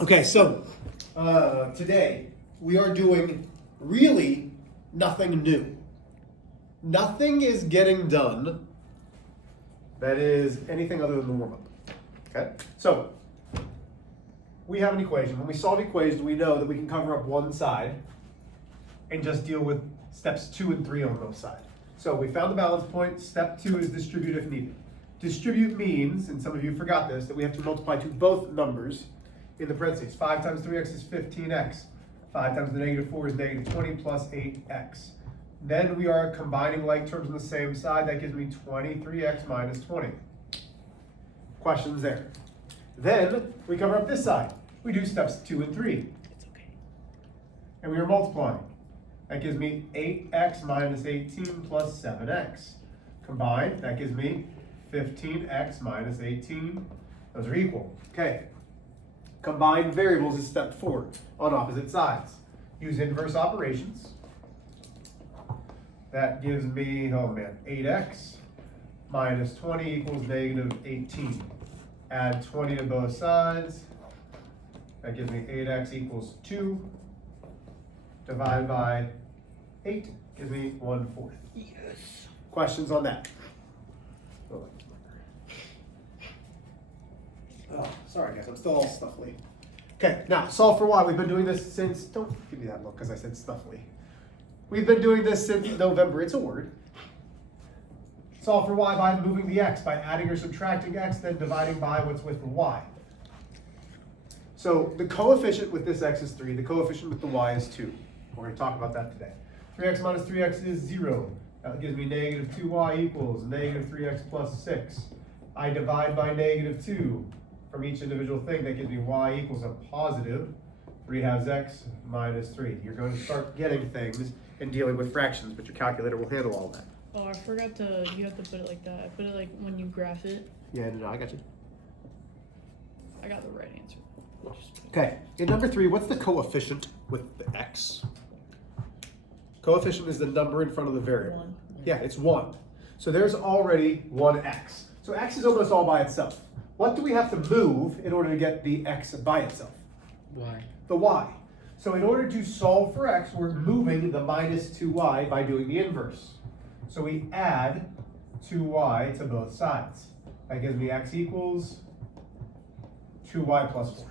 Okay, so today we are doing really nothing new. Nothing is getting done that is anything other than the warm-up. Okay, so we have an equation. When we solve equations, we know that we can cover up one side and just deal with steps 2 and 3 on both sides. So we found the balance point. Step 2 is distribute if needed. Distribute means, and some of you forgot this, that we have to multiply to both numbers in the parentheses. 5 times 3x is 15x. 5 times the negative 4 is negative 20 plus 8x. Then we are combining like terms on the same side. That gives me 23x minus 20. Questions there. Then we cover up this side. We do steps 2 and 3. And we are multiplying. That gives me 8x minus 18 plus 7x. Combined, that gives me 15x minus 18. Those are equal. Okay. Combine variables is step 4 on opposite sides. Use inverse operations. That gives me, 8x minus 20 equals negative 18. Add 20 to both sides. That gives me 8x equals 2. Divide by 8 gives me 1/4. Yes. Questions on that? Oh, sorry guys, I'm still all stuffly. Okay, now solve for y. We've been doing this since, don't give me that look because I said stuffly. We've been doing this since November, it's a word. Solve for y by moving the x, by adding or subtracting x, then dividing by what's with the y. So the coefficient with this x is 3, the coefficient with the y is 2. We're going to talk about that today. 3x minus 3x is 0. That gives me negative 2y equals negative 3x plus 6. I divide by negative 2 from each individual thing. That gives me y equals a positive 3 halves x minus 3. You're going to start getting things and dealing with fractions, but your calculator will handle all that. Oh, I forgot to, you have to put it like that. I put it like when you graph it. Yeah, no, I got you. I got the right answer. Okay, in number 3, what's the coefficient with the x? Coefficient is the number in front of the variable. 1. Yeah, it's 1. So there's already 1x. So x is almost all by itself. What do we have to move in order to get the x by itself? Y. The y. So in order to solve for x, we're moving the minus 2y by doing the inverse. So we add 2y to both sides. That gives me x equals 2y plus 4.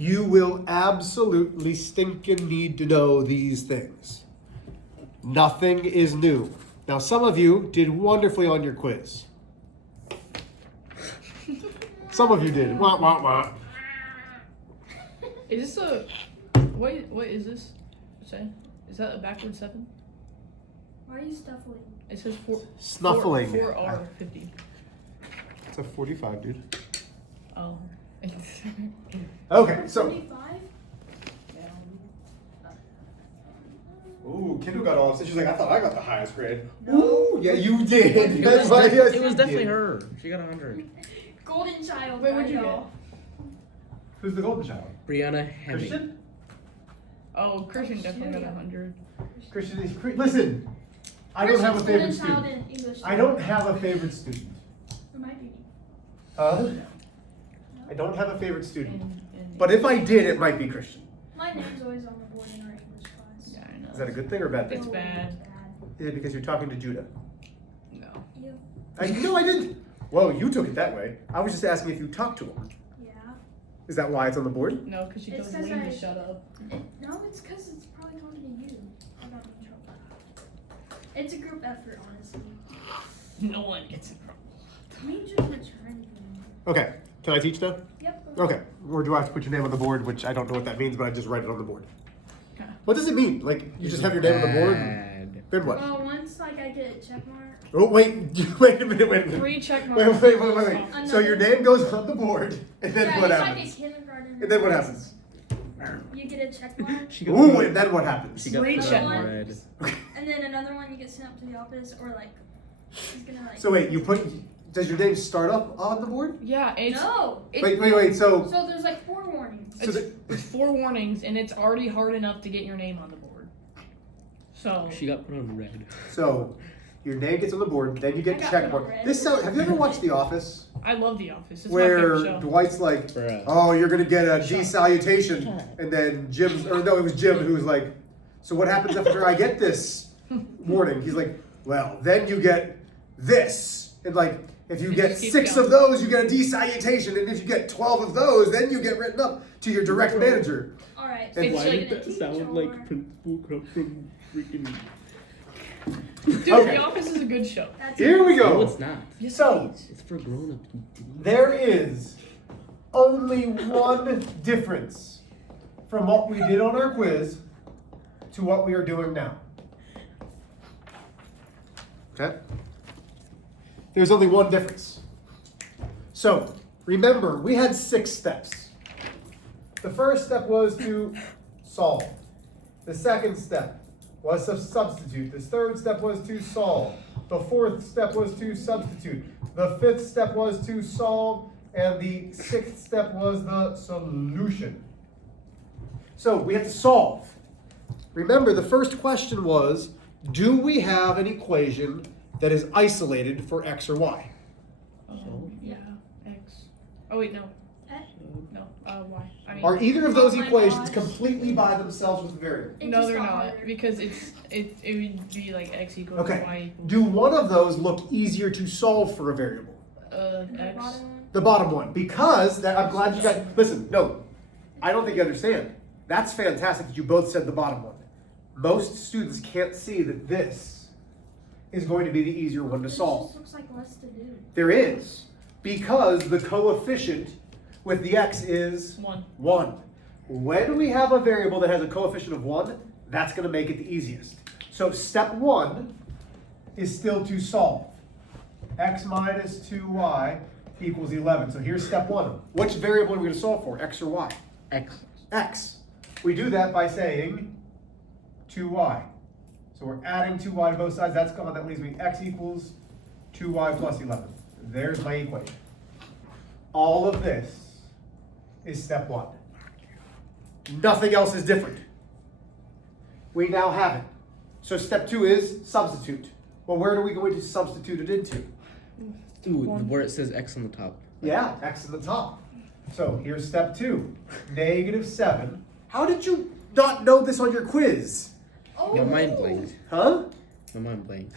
You will absolutely stinking need to know these things. Nothing is new. Now, some of you did wonderfully on your quiz. Some of you did. Wah, wah, wah. Is this a, what is this? Say, is that a backward 7? Why are you stuffling? It says 4. Snuffling. 4R50. It's a 45, dude. Oh. Okay, so. 25? Ooh, Kendall got all upset. She's like, I thought I got the highest grade. No. Ooh, yeah, you did. It That's was, why, yes, it was you definitely did. her. She got 100. Golden child. Wait, what'd you y'all. Who's the golden child? Brianna Hemming. Christian? Oh, Christian definitely got 100. Christian is, listen, I don't have a favorite Christian's golden child student. in English. I don't have a favorite student. It might be. I don't have a favorite student. And But if I did, it might be Christian. My name's always on the board in our English class. yeah, I know. Is that a good thing or a bad thing? It's bad. Yeah, because you're talking to Judah. No. You. No, I didn't. Well, you took it that way. I was just asking if you talked to him. Yeah. Is that why it's on the board? No, because she It's told 'cause Lee I- to shut up. No, it's because it's probably talking to you. I got in trouble. It's a group effort, honestly. No one gets in trouble. We just return. Okay. Can I teach now? Yep. Okay. Or do I have to put your name on the board, which I don't know what that means, but I just write it on the board. Okay. What does it mean? Like, you just have your name on the board? Bad. Then what? Well, once like I get a check mark. Oh, wait. Wait a minute. 3 check Wait. marks. So your name goes on the board, and then Yeah, what it's happens? like a kindergarten. And then what happens? You get a check mark. She got Ooh, and then what happens? She got Three put check on marks. red. And then another one you get sent up to the office, or like he's gonna like. So wait, does your name start up on the board? Yeah, it's, No. Wait, so So there's like 4 warnings. it's 4 warnings, and it's already hard enough to get your name on the board. So She got put on red. So Your name gets on the board, then you get I got check one mark. red. This sound, have you ever watched The Office? I love The Office. It's my Where favorite show. Dwight's like, Bruh. oh, you're gonna get a desalutation, and then Jim's, or no, it was Jim who was like, so what happens after I get this warning? He's like, well, then you get this, and like, if you It get just keeps 6 going. of those, you get a desalutation, and if you get 12 of those, then you get written up to your direct manager. Alright, And so why you're did gonna that teach sound or- like Principal come from freaking? Dude, Okay. The Office is a good show. That's Here we No, go. it's not. Yes, So, it is. It's for grown-ups. there is only one difference from what we did on our quiz to what we are doing now. Okay? There's only one difference. So, remember, we had 6 steps. The first step was to solve. The second step was to substitute. The third step was to solve. The fourth step was to substitute. The fifth step was to solve. And the sixth step was the solution. So we have to solve. Remember, the first question was, do we have an equation that is isolated for x or y? Yeah, X. Oh wait, no. Eh, No, Y. I mean, Are either of those Oh my equations gosh. completely by themselves with a variable? it no, just they're got not harder. because it would be like X equals Y Okay. equals Do one of those look easier to solve for a variable? The X. bottom one. The bottom one. Because that, I'm glad you guys, listen, no, I don't think you understand. That's fantastic that you both said the bottom one. Most students can't see that this is going to be the easier one to This solve. just looks like less to do. There is, because the coefficient with the x is 1. 1. When we have a variable that has a coefficient of 1, that's going to make it the easiest. So step 1 is still to solve. X minus 2y equals 11. So here's step 1. Which variable are we going to solve for, x or y? X. X. We do that by saying 2y. So we're adding 2y to both sides. That's gone. That leaves me x equals 2y plus 11. There's my equation. All of this is step 1. Nothing else is different. We now have it. So step 2 is substitute. Well, where are we going to substitute it into? Ooh, where it says X on the top. Yeah, x in the top. So here's step 2. -7. How did you not know this on your quiz? Oh. My mind blanked. Huh? My mind blanked.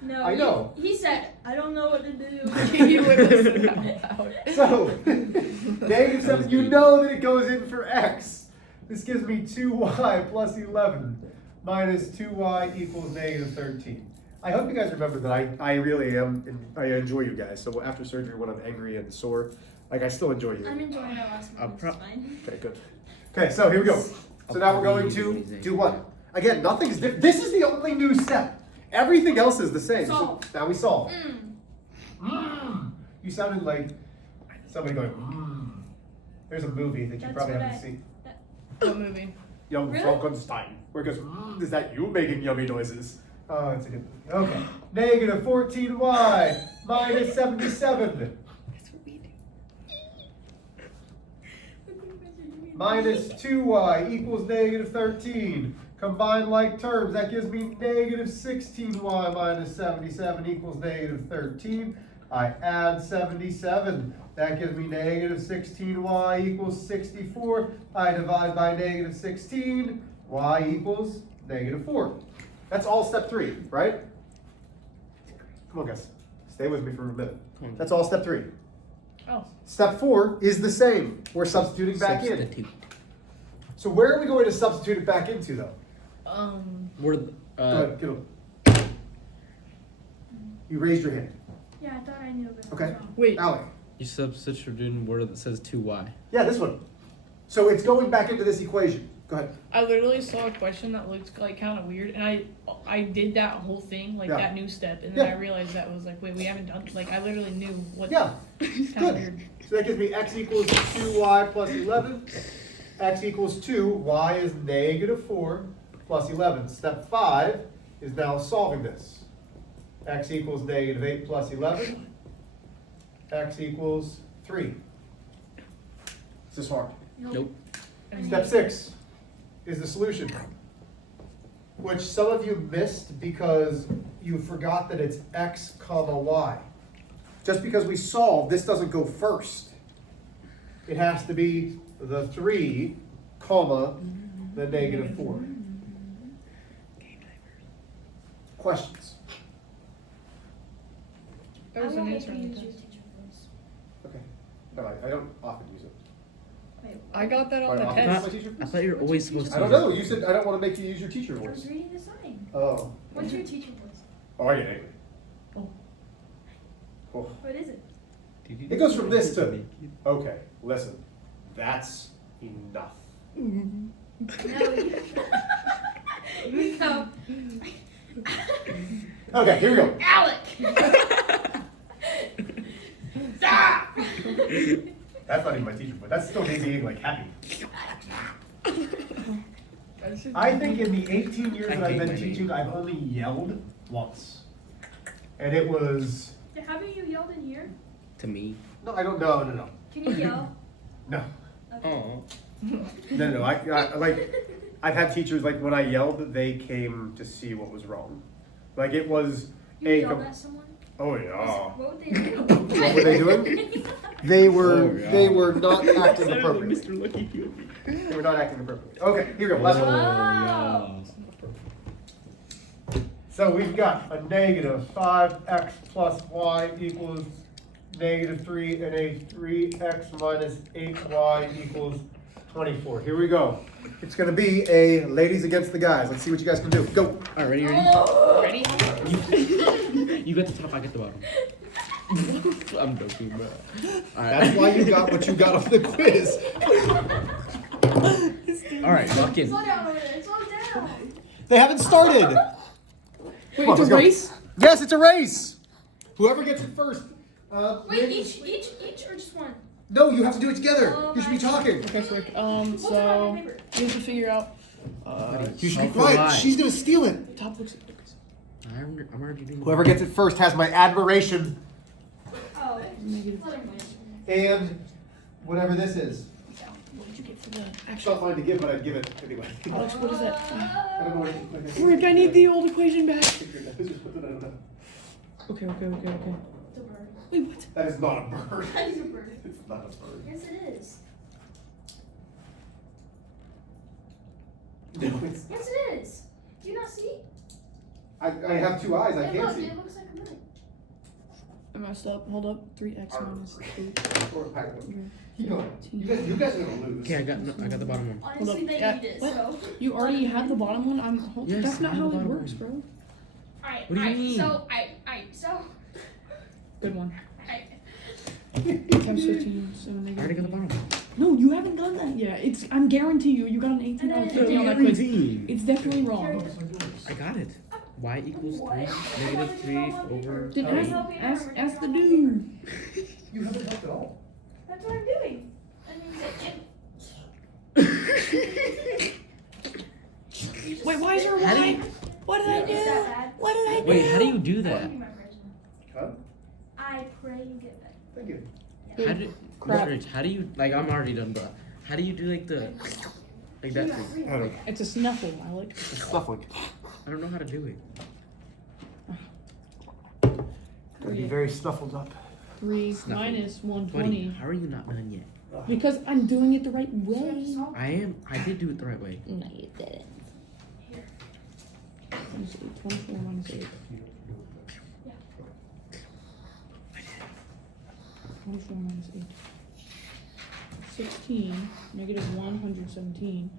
No, I know. He said, I don't know what to do. You literally said that out loud. So, -7, you know that it goes in for x. This gives me 2y plus 11 minus 2y equals -13. I hope you guys remember that I really am, I enjoy you guys. So after surgery when I'm angry and sore, like I still enjoy you. I'm enjoying our last I'll one. It's pro- fine. Okay, good. Okay, so here we go. So now we're going to do what? Again, nothing's different. This is the only new step. Everything else is the same. So Solve. now we solve. Mm. You sounded like somebody going, There's a movie that you That's probably what haven't I- seen. What movie? Young Really? Frankenstein. Where it goes, is that you making yummy noises? Oh, it's a good movie. Okay. -14y minus 77 That's what we do. minus 2y equals -13. Combine like terms, that gives me -16y minus 77 equals -13. I add 77. That gives me -16y equals 64. I divide by -16. Y equals -4. That's all step 3, right? Come on, guys. Stay with me for a minute. That's all step 3. Oh, Step 4 is the same. We're substituting back in. Substitute. So where are we going to substitute it back into, though? Where, Go ahead, get on. You raised your hand. Yeah, I thought I knew, but I was Okay. wrong. wait. Alec. you substitute in where it says 2y. Yeah, this one. So it's going back into this equation. Go ahead. I literally saw a question that looked like kind of weird, and I did that whole thing, like Yeah. that new step, and then Yeah. I realized that was like, wait, we haven't done, like, I literally knew what. Yeah. It's kind of Good. weird. So that gives me x equals 2y plus 11. X equals 2. Y is -4 plus 11. Step 5 is now solving this. X equals -8 plus 11. X equals 3. Is this hard? Nope. Step 6 is the solution, which some of you missed because you forgot that it's x comma y. Just because we solve, this doesn't go first. It has to be the 3, comma, the negative 4. Questions? There was I an won't answer make on you the use your test. teacher voice. Okay. No, I don't often use it. Wait, I got that on Why the often test. use my teacher I voice? thought you were always supposed to. I don't know. You said I don't want to make you use your teacher I was voice. reading the sign. Oh. What's your teacher voice? Oh, I get angry. Oh. Oh. What is it? It goes from this to, okay, listen, that's enough. No, you go. Okay, here we go. Alec! Stop! That's not even my teacher voice. That's still me being like happy. That should I be- think in the 18 years that I I've hate been my teaching, I've only yelled once. And it was, Haven't you yelled in here? To me. no, I don't, no. Can you yell? No, Okay. Oh. no, I like, I've had teachers, like, when I yelled, they came to see what was wrong. Like, it was You a, yelled at someone? oh yeah. What would they do? What were they doing? They were not acting appropriately. Mr. Lucky Cube. They were not acting appropriately. Okay, here we go, last one. Wow. So we've got a negative 5x plus y equals negative 3 and a 3x minus 8y equals 24. Here we go. It's gonna be a ladies against the guys. Let's see what you guys can do. Go. All right, ready? Oh. Ready? You get the top, I get the bottom. I'm joking, bro. That's why you got what you got off the quiz. All right, lock in. Slow down over there. Slow down. They haven't started. Wait, Come on, it's let's a go. race? Yes, it's a race. Whoever gets it first. Wait, each or just one? No, you have to do it together. Oh You should be my talking. Okay, frick. What's So on my paper? you have to figure out. You should be Top quiet. line. She's gonna steal it. Top looks. I'm already doing. Whoever gets it first has my admiration Oh, Negative. let him win. and whatever this is. What did you get for the It's actual? not mine to give, but I'd give it anyway. Alex, what is that? I don't know what it is. Frick, I need the old equation back. I don't know. Okay. It's a bird. Wait, what? That is not a bird. That is a bird. It's not a bird. Yes, it is. No, it's. Yes, it is. Do you not see? I have two eyes. I It can't look, see. it looks like a bird. I messed up. Hold up. 3x minus 8. Or a pac-man. Keep going. You guys are gonna lose. Okay, I got the bottom one. Honestly, up. they Yeah, need it, what? so. You already had the bottom one. Yes, That's not I have how the it bottom works, one. bro. Alright, What do you alright, mean? so. Good one. Alright. Times 15. So I already negative. got the bottom one. No, you haven't done that yet. I'm guarantee you got an 18 out of 50 on that quiz. It's definitely wrong. I got it. Y equals 3, negative 3 over. Then Oh. ask the dude. You haven't helped at all. That's what I'm doing. Wait, why is there a How do Y? you- What did I Is that do? bad? What did I do? Wait, how do you do That that? would be my version. Huh? I pray you get better. Thank you. How do Crap. Mr. H, how do you like? I'm already done, but how do you do like the like that thing? I don't. It's a snuffle, Alec. Snuffling. I don't know how to do it. Gotta be very snuffled up. 3 Snuffle. minus Buddy, 120. how are you not done yet? Because I'm doing it the right way. I did do it the right way. No, you didn't. Here. Minus 8, 24 minus 8. 24 minus 8. 16, negative 117.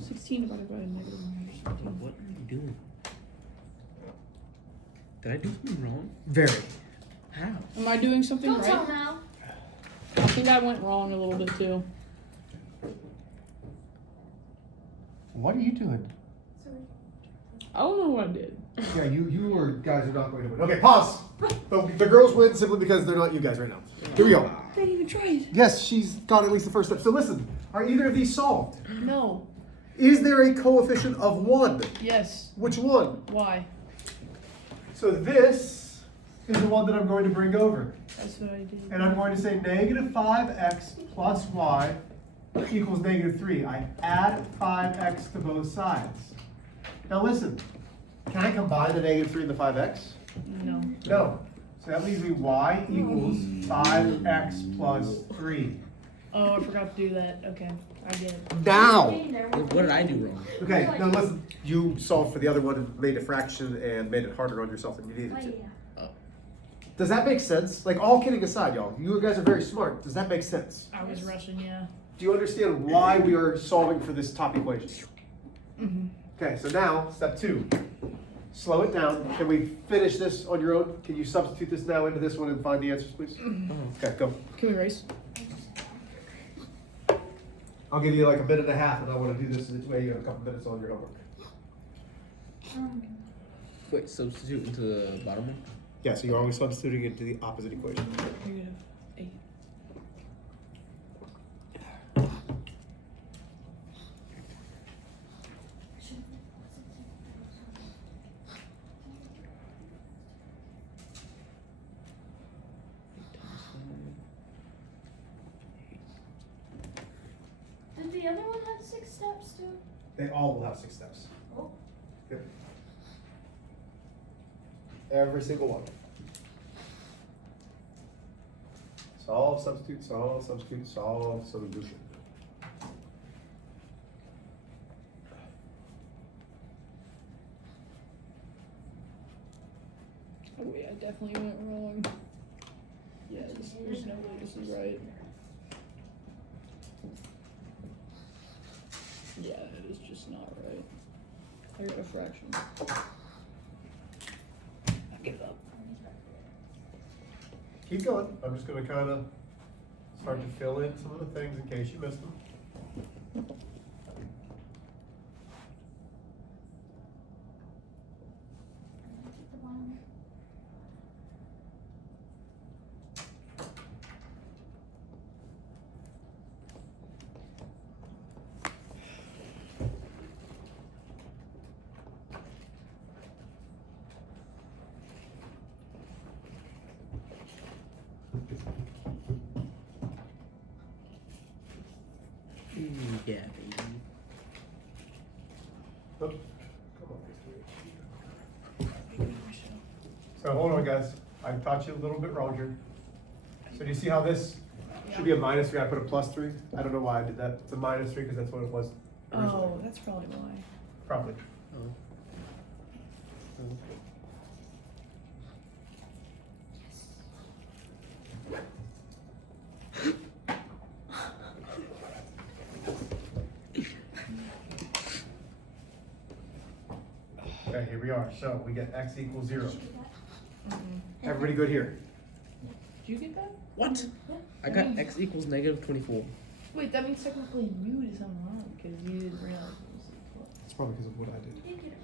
16 divided by negative 117. What are you doing? Did I do something wrong? Very. How? Am I doing something Don't tell right? now. I think I went wrong a little bit too. What are you doing? Sorry. I don't know what I did. Yeah, you or guys are not going to win. Okay, pause. The girls win simply because they're not you guys right now. Here we go. I didn't even try it. Yes, she's got at least the first step. So listen, are either of these solved? No. Is there a coefficient of 1? Yes. Which one? Why? So this is the one that I'm going to bring over. That's what I did. And I'm going to say negative 5x plus y equals -3. I add 5x to both sides. Now listen, can I combine the -3 and the 5x? No. No. So that leaves me y equals 5x plus 3. Oh, I forgot to do that. Okay, I get it. Now! What did I do wrong? Okay, now listen, you solved for the other one and made a fraction and made it harder on yourself than you needed Oh, to. yeah. Does that make sense? Like, all kidding aside, y'all, you guys are very smart. Does that make sense? I was rushing, yeah. Do you understand why we are solving for this top equation? Mm-hmm. Okay, so now, step 2. Slow it down. Can we finish this on your own? Can you substitute this now into this one and find the answers, please? Okay, go. Can we race? I'll give you like a minute and a half, and I want to do this way you have a couple minutes on your homework. Wait, substitute into the bottom one? Yeah, so you're always substituting into the opposite equation. Negative 8. Did the other one have 6 steps too? They all will have 6 steps. Oh. Yep. Every single one. Solve, substitute, solve, substitute, solve, solution. Oh wait, I definitely went wrong. Yeah, there's no way this is right. Yeah, it is just not right. I got a fraction. I give up. Keep going. I'm just going to kind of start to fill in some of the things in case you missed them. Yeah, baby. Oops. Come on. So hold on, guys. I taught you a little bit wrong here. So do you see how this should be a -3? I put a +3. I don't know why I did that. It's a -3 because that's what it was originally. Oh, that's probably why. Probably. Oh. Okay, here we are. So we get x equals 0. Mm-hmm. Everybody good here? Did you get that? What? I got x equals -24. Wait, that means technically you did something wrong because you didn't realize it was equal. It's probably because of what I did. You did get it.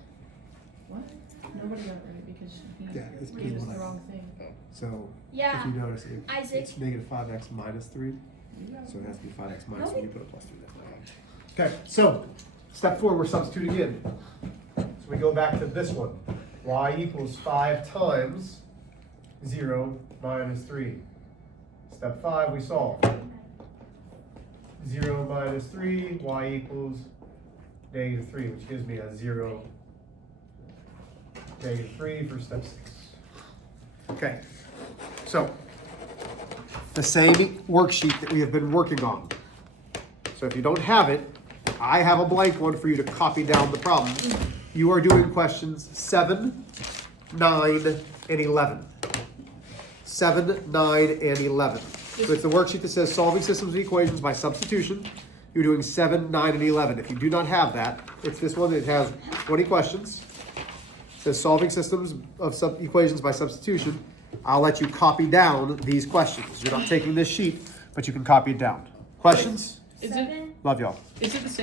What? Nobody got it right because he Yeah, it's did because the what I- wrong thing. So Yeah. if you notice, Isaac. it's -5x minus 3. You got it So it has to be 5x minus No. 3. You put a +3 there. Okay, so step 4, we're substituting in. So we go back to this one. Y equals 5 times 0 minus 3. Step 5, we solve. 0 minus 3, y equals -3, which gives me a 0, -3 for step 6. Okay, so the same worksheet that we have been working on. So if you don't have it, I have a blank one for you to copy down the problem. You are doing questions 7, 9, and 11. 7, 9, and 11. So it's the worksheet that says solving systems of equations by substitution. You're doing 7, 9, and 11. If you do not have that, it's this one that has 20 questions. It says solving systems of equations by substitution. I'll let you copy down these questions. You're not taking this sheet, but you can copy it down. Questions? Is it? 7. Love y'all. Is it the same?